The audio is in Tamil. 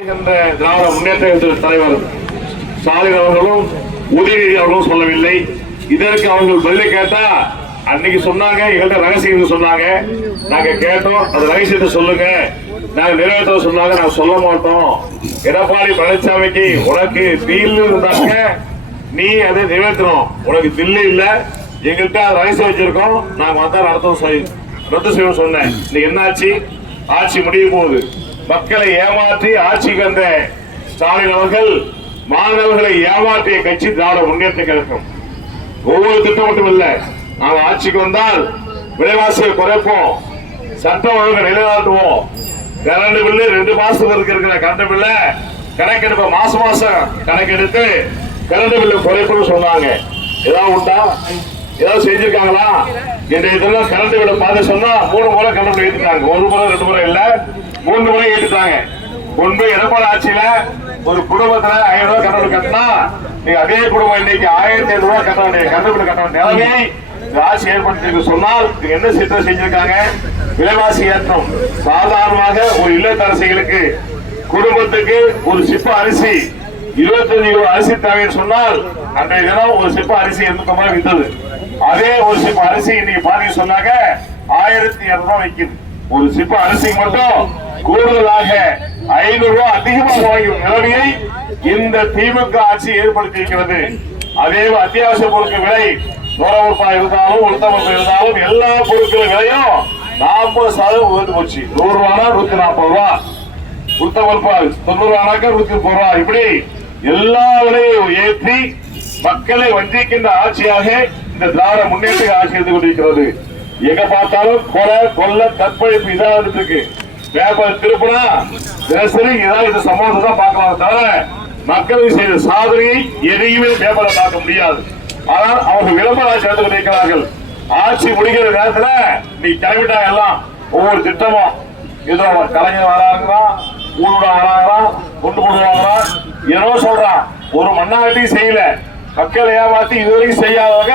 திராவிட முன்னேற்ற தலைவர் ஸ்டாலின் அவர்களும் உதயநிதி அவர்களும் சொல்லவில்லை. இதற்கு அவர்கள் பதிலை கேட்டா அன்னைக்கு சொன்னாங்க எங்கள்கிட்ட ரகசியம் சொன்னாங்க. நாங்க கேட்டோம் அந்த ரகசியத்தை சொல்லுங்க. நாங்க நிறைவேற்ற சொன்னாங்க நாங்க சொல்ல மாட்டோம். எடப்பாடி பழனிசாமிக்கு உனக்கு தில்லு இருந்தாங்க நீ அதை நிறைவேற்றணும். உனக்கு தில்லு இல்ல எங்கள்கிட்ட அது ரகசியம் வச்சிருக்கோம். நாங்க வந்தா நடத்தவும் ரத்து செய்வோம் சொன்னேன். இன்னைக்கு என்னாச்சு? ஆட்சி முடிய போகுது. மக்களை ஏமாற்றி ஆட்சிக்கு வந்த ஸ்டாலின் அவர்கள் மாணவர்களை ஏமாற்றிய கட்சி திராவிட முன்னேற்ற கழகம். ஒவ்வொரு திட்டம் மட்டும் இல்ல நாங்கள் ஆட்சிக்கு வந்தால் விலைவாசியை குறைப்போம் சட்டம் ஒழுங்கு நிலைநாட்டுவோம். கரண்ட் பில்லு ரெண்டு மாசத்துக்கு இருக்கிற கரண்ட் பில்ல கணக்கெடுப்ப மாசம் மாசம் கணக்கெடுத்து கரண்ட் பில்லு குறைப்புன்னு சொன்னாங்க. ஏதாவது உண்டா? ஏதாவது செஞ்சிருக்காங்களா? என்று தினம் கலந்து விட பார்த்து சொன்னா மூணு முறை கலந்து ஏற்றுட்டாங்க ஒரு முறை ரெண்டு முறை இல்ல. மூணு முறை ஏற்றுட்டாங்க முன்பு எடப்பாடி ஆட்சியில ஒரு குடும்பத்துல ஆயிரம் ரூபாய் கட்டணம் கட்டினா நீங்க அதே குடும்பம் இன்னைக்கு ஆயிரத்தி ஐநூறு ரூபாய் கட்ட வேண்டிய கட்டணம் கட்ட வேண்டிய நிலைமையை ராசி ஏற்படுத்தி சொன்னால் என்ன சித்தம் செஞ்சிருக்காங்க? விலைவாசி ஏற்றம். சாதாரணமாக ஒரு இல்லத்தரசிகளுக்கு குடும்பத்துக்கு ஒரு சிப்ப அரிசி இருபத்தஞ்சு அரிசி தேவைன்னு சொன்னால் அன்றைய தினம் ஒரு சிப்ப அரிசி எந்த ரூபாய் வித்தது. அதே ஒரு சிப்ப அரிசி இன்னைக்கு பாருங்க சொன்னாங்க ஆயிரத்தி இருநூறு விற்குது ஒரு சிப்ப அரிசி மட்டும் கூடுதலாக ஐநூறு ரூபாய் அதிகமாக வாங்கும் நிலைமையை இந்த திமுக ஆட்சி ஏற்படுத்தி இருக்கிறது அதே அத்தியாவசிய பொருட்கள் விலை நுரவுப்பா இருந்தாலும் உளுத்தமப்பா இருந்தாலும் எல்லா பொருட்கள் விலையும் நாற்பது சதவீதம் உயர்ந்து போச்சு. நூறு ரூபானா நூத்தி நாற்பது ரூபா. உளுத்தமப்பா தொண்ணூறு ரூபானாக்கா நூத்தி முப்பது ரூபா. இப்படி எல்லா விலையும் ஏற்றி மக்களை வஞ்சிக்கின்ற ஆட்சியாக இந்த திராவிட முன்னேற்ற ஆட்சி இருந்து கொண்டிருக்கிறது எங்க பார்த்தாலும் கொலை கொல்ல தற்பழிப்பு இதாக இருக்கு பேப்பர் திருப்பினா தினசரி ஏதாவது இந்த சம்பவத்தை தான் பார்க்கலாம். தவிர மக்களுக்கு செய்த சாதனையை எதையுமே பேப்பரை பார்க்க முடியாது. ஆனால் அவர்கள் விளம்பர ஆட்சி நடந்து கொண்டிருக்கிறார்கள் ஆட்சி முடிக்கிற நேரத்துல நீ கிளம்பிட்டா எல்லாம் ஒவ்வொரு திட்டமும் ஏதோ கலைஞர் வராங்கிறான் ஊழல வராங்கிறான் கொண்டு போடுவாங்கிறான் ஏதோ சொல்றான். ஒரு மண்ணாட்டையும் செய்யல. மக்களை ஏமாத்தி இதுவரைக்கும் செய்யாதவங்க